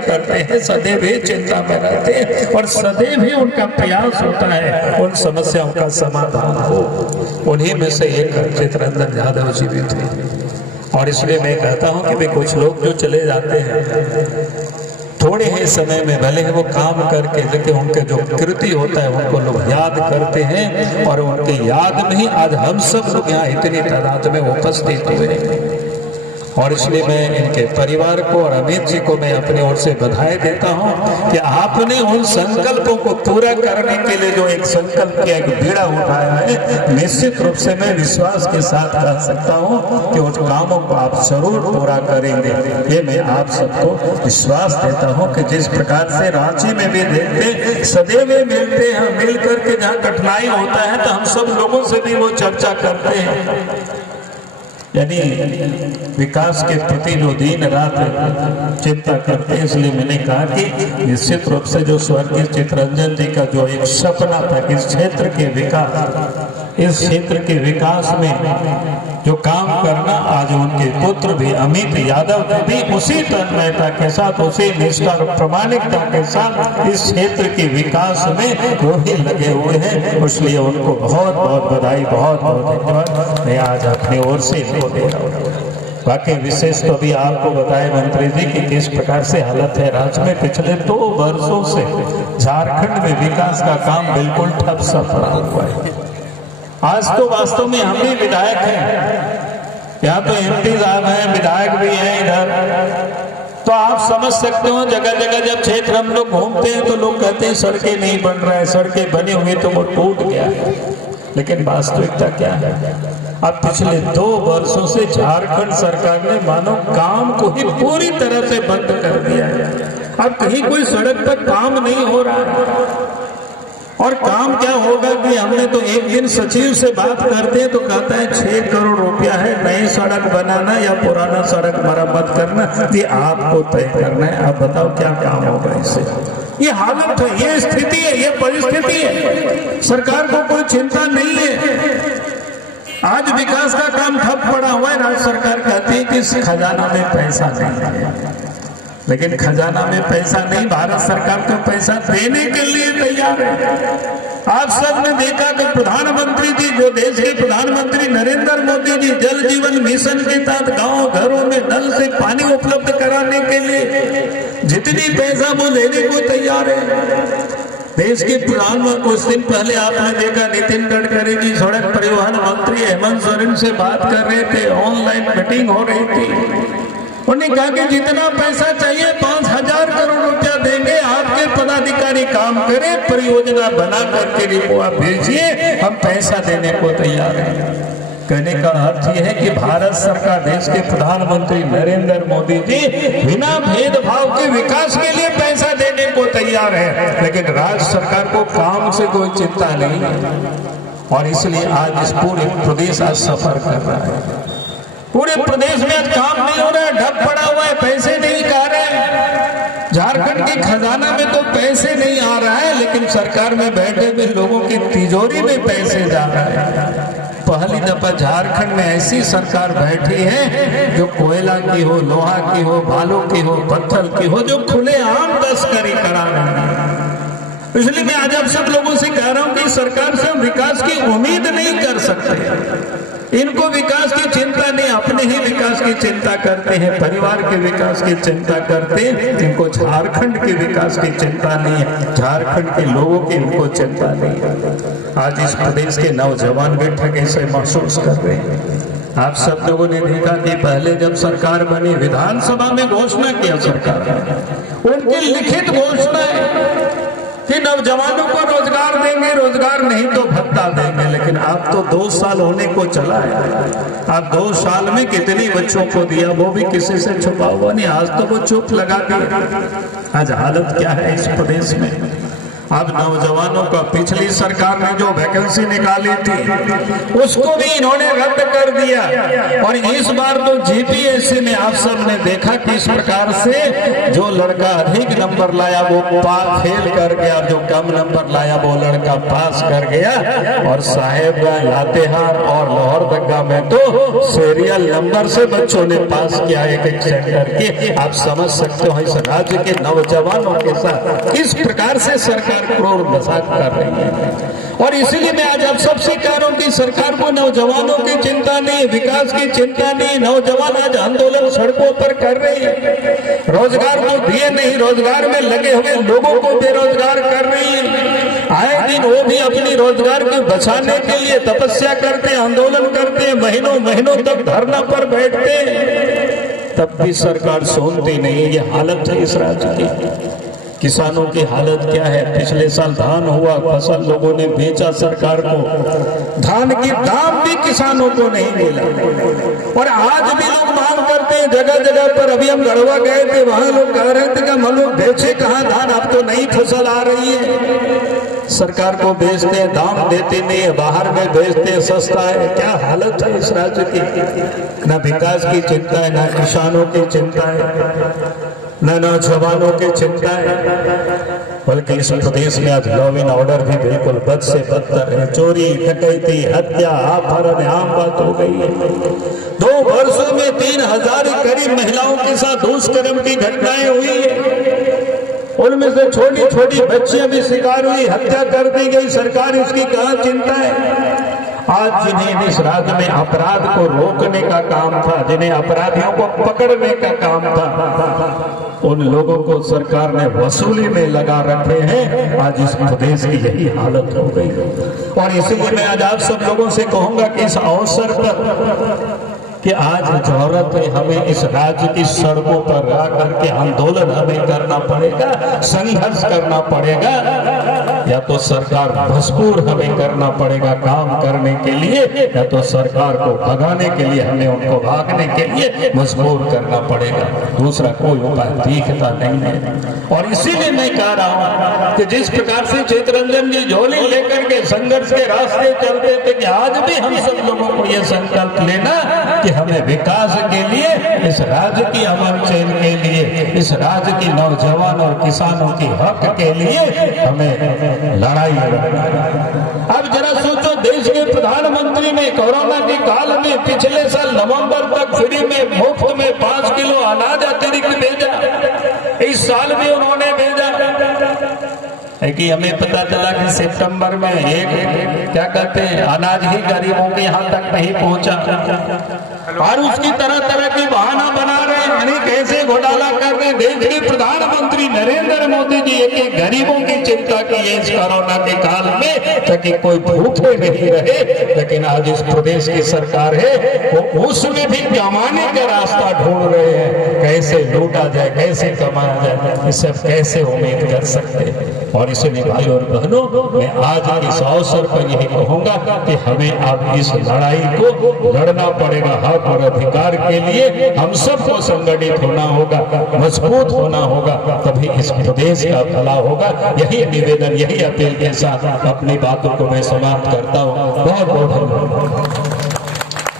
करते हैं, सदैव ही चिंता में रहते हैं और सदैव ही उनका प्रयास होता है उन समस्याओं का समाधान हो। उन्हीं में से एक चित्तरंजन यादव जी भी थे। और इसलिए मैं कहता हूं कि वे कुछ लोग जो चले जाते हैं थोड़े ही समय में, भले ही वो काम करके, लेकिन उनके जो कृति होता है उनको लोग याद करते हैं और उनकी याद में ही आज हम सब लोग यहाँ इतनी तादाद में उपस्थित हुए हैं। और इसलिए मैं इनके परिवार को और अमित जी को मैं अपनी ओर से बधाई देता हूं कि आपने उन संकल्पों को पूरा करने के लिए जो एक संकल्प किया, एक बीड़ा उठाया है, निश्चित रूप से मैं विश्वास के साथ कह सकता हूं कि उन कामों को आप जरूर पूरा करेंगे। ये मैं आप सबको विश्वास देता हूं कि जिस प्रकार से रांची में भी देखते सदैव मिलते हैं, मिल करके जहाँ कठिनाई होता है तो हम सब लोगों से भी वो चर्चा करते हैं, यानी विकास के प्रति जो दिन रात चिंता करते हैं। इसलिए मैंने कहा कि निश्चित रूप से जो स्वर्गीय चित्तरंजन जी का जो एक सपना था कि इस क्षेत्र के विकास में जो काम करना, आज उनके पुत्र भी अमित यादव ने भी उसी तन्मयता के साथ, उसी निष्ठा और प्रामाणिकता के साथ इस क्षेत्र के विकास में वो भी लगे हुए हैं। इसलिए उनको बहुत बहुत बधाई, बहुत बहुत धन्यवाद मैं आज अपनी ओर से इनको दे रहा हूँ। बाकी विशेष तो अभी आपको बताए मंत्री जी कि किस प्रकार से हालत है राज्य में। पिछले 2 वर्षों से झारखंड में विकास का काम बिल्कुल ठप सा पड़ा हुआ है। आज तो वास्तव में हम भी विधायक हैं, यहाँ तो एमपी साहब हैं, विधायक भी हैं इधर, तो आप समझ सकते हो जगह जगह जब क्षेत्र हम लोग घूमते हैं तो लोग कहते हैं सड़कें नहीं बन रहा है, सड़कें बनी हुई तो वो टूट गया है। लेकिन वास्तविकता क्या है, अब पिछले 2 वर्षों से झारखंड सरकार ने मानो काम को ही पूरी तरह से बंद कर दिया है। अब कहीं कोई सड़क पर काम नहीं हो रहा है। और काम क्या होगा कि हमने तो एक दिन सचिव से बात करते हैं तो कहता है 6 करोड़ रुपया है नई सड़क बनाना या पुराना सड़क मरम्मत करना, ये आपको तय करना है। आप बताओ क्या काम होगा इससे। ये हालत है, ये स्थिति है, ये परिस्थिति है। सरकार को कोई चिंता नहीं है। आज विकास का काम ठप पड़ा हुआ है। राज्य सरकार कहती है कि खजाना में पैसा नहीं है, लेकिन खजाना में पैसा नहीं, भारत सरकार तो पैसा देने के लिए तैयार है। आप सब ने देखा कि प्रधानमंत्री जी, जो देश के प्रधानमंत्री नरेंद्र मोदी जी, जल जीवन मिशन के तहत गांव घरों में नल से पानी उपलब्ध कराने के लिए जितनी पैसा वो लेने को तैयार है। देश के प्रधानमंत्री, कुछ दिन पहले आपने देखा नितिन गडकरी जी सड़क परिवहन मंत्री हेमंत सोरेन से बात कर रहे थे, ऑनलाइन मीटिंग हो रही थी। उन्होंने कहा कि जितना पैसा चाहिए 5000 करोड़ रुपया देंगे, आपके पदाधिकारी काम करें, परियोजना बना करके रिपोर्ट भेजिए, हम पैसा देने को तैयार हैं। कहने का अर्थ यह है कि भारत सरकार, देश के प्रधानमंत्री नरेंद्र मोदी जी बिना भेदभाव के विकास के लिए पैसा देने को तैयार है, लेकिन राज्य सरकार को काम से कोई चिंता नहीं है। और इसलिए आज इस पूरे प्रदेश आज सफर कर रहा है। पूरे प्रदेश में आज काम नहीं हो रहा है, ढप पड़ा हुआ है, पैसे नहीं आ रहे हैं। झारखंड के खजाना में तो पैसे नहीं आ रहा है, लेकिन सरकार में बैठे हुए लोगों की तिजोरी में पैसे जा रहा है। पहली दफा झारखंड में ऐसी सरकार बैठी है जो कोयला की हो, लोहा की हो, बालू की हो, पत्थर की हो, जो खुलेआम तस्करी करा रही है। इसलिए मैं आज आप सब लोगों से कह रहा हूं कि सरकार से हम विकास की उम्मीद नहीं कर सकते। इनको विकास की चिंता नहीं, अपने ही विकास की चिंता करते हैं, परिवार के विकास की चिंता करते हैं। इनको झारखंड के विकास की चिंता नहीं है, झारखंड के लोगों की इनको चिंता नहीं है। आज इस प्रदेश के नौजवान भी ठगे से महसूस कर रहे हैं। आप सब लोगों ने देखा कि पहले जब सरकार बनी, विधानसभा में घोषणा किया सरकार ने, उनकी लिखित घोषणा है कि नौजवानों को रोजगार देंगे, रोजगार नहीं तो भत्ता देंगे। लेकिन अब तो 2 साल होने को चला है। अब 2 साल में कितनी बच्चों को दिया, वो भी किसी से छुपा हुआ नहीं। आज तो वो चुप लगा दिया। आज हालत क्या है इस प्रदेश में। अब नौजवानों का पिछली सरकार ने जो वैकेंसी निकाली थी उसको भी इन्होंने रद्द कर दिया। और इस बार तो जीपीएससी में आप सब ने देखा किस प्रकार से जो लड़का अधिक नंबर लाया वो फेल कर गया, जो कम नंबर लाया वो लड़का पास कर गया। और साहेबगंज, लातेहार और लोहरदगा में तो सीरियल नंबर से बच्चों ने पास किया एक एक सेंटर के। आप समझ सकते हो इस राज्य के नौजवानों के साथ किस प्रकार से सरकार क्रूर मजाक कर रही है। और इसीलिए मैं आज आप सबसे कह रहा हूं कि सरकार को नौजवानों की चिंता नहीं, विकास की चिंता नहीं। नौजवान आज आंदोलन सड़कों पर कर रहे हैं, रोजगार तो दिए नहीं, रोजगार में लगे हुए लोगों को बेरोजगार कर रही है। आए दिन वो भी अपनी रोजगार को बचाने के लिए तपस्या करते, आंदोलन करते, महीनों महीनों तक धरना पर बैठते, तब भी सरकार सुनती नहीं। ये हालत है इस राज्य की। किसानों की हालत क्या है? पिछले साल धान हुआ, फसल लोगों ने बेचा सरकार को, धान की दाम भी किसानों को नहीं मिला। और आज भी लोग मांग करते हैं जगह जगह पर। अभी हम गढ़वा गए थे, वहां लोग कह रहे थे कि हम लोग बेचे कहाँ धान, अब तो नई फसल आ रही है। सरकार को बेचते हैं, दाम देते नहीं है, बाहर में बेचते सस्ता है। क्या हालत है इस राज्य की। न विकास की चिंता है, न किसानों की चिंता है, न नौजवानों की चिंता है, बल्कि इस प्रदेश में आज लॉ एंड ऑर्डर भी बिल्कुल बद से बदतर है। चोरी, डकैती, हत्या, अपहरण आम बात हो गई है। 2 वर्षों में 3000 करीब महिलाओं के साथ दुष्कर्म की घटनाएं हुई है। उनमें से छोटी छोटी बच्चियां भी शिकार हुई, हत्या कर दी गई। सरकार इसकी कहाँ चिंता है? आज जिन्हें इस राज्य में अपराध को रोकने का काम था, जिन्हें अपराधियों को पकड़ने का काम था, उन लोगों को सरकार ने वसूली में लगा रखे हैं। आज इस प्रदेश की यही हालत हो गई। और इसीलिए मैं आज आप सब लोगों से कहूंगा कि इस अवसर पर कि आज जरूरत है हमें इस राज्य की सड़कों पर आ करके आंदोलन हमें करना पड़ेगा, संघर्ष करना पड़ेगा, या तो सरकार मजबूर हमें करना पड़ेगा काम करने के लिए, या तो सरकार को भगाने के लिए हमें उनको भागने के लिए मजबूर करना पड़ेगा। दूसरा कोई उपाय दिखता नहीं है। और इसीलिए मैं कह रहा हूं कि जिस प्रकार से चितरंजन जी झोली लेकर के संघर्ष के रास्ते चलते थे, कि आज भी हम सब लोगों को यह संकल्प लेना कि हमें विकास के लिए, इस राज्य की अमन चैन के लिए, इस राज्य की नौजवान और किसानों की हक के लिए हमें लड़ाई लड़ना। अब जरा सोचो, देश के प्रधानमंत्री ने कोरोना के काल में पिछले साल नवंबर तक फ्री में मुफ्त में 5 किलो अनाज अतिरिक्त भेजा। इस साल भी उन्होंने भेजा है कि हमें पता चला कि सितंबर में एक क्या कहते हैं अनाज ही गरीबों के यहाँ तक नहीं पहुंचा, और उसकी तरह तरह की बहाना बना रहे हैं, यानी कैसे घोटाला कर रहे हैं। देश के प्रधानमंत्री नरेंद्र मोदी जी एक गरीबों की चिंता की है इस कोरोना के काल में, ताकि कोई भूखे नहीं रहे। लेकिन आज इस प्रदेश की सरकार है वो उसमें भी कमाने का रास्ता ढूंढ रहे हैं, कैसे लूटा जाए, कैसे कमाया जाए, ये सब कैसे उम्मीद कर सकते हैं। और इसलिए भाई और बहनों, मैं आज इस अवसर पर यही कहूंगा कि हमें अब इस लड़ाई को लड़ना पड़ेगा। हक और अधिकार के लिए हम सबको संगठित होना होगा, मजबूत होना होगा, तभी इस प्रदेश का भला होगा। यही निवेदन, यही अपील के साथ अपनी बातों को मैं समाप्त करता हूँ। बहुत बहुत धन्यवाद।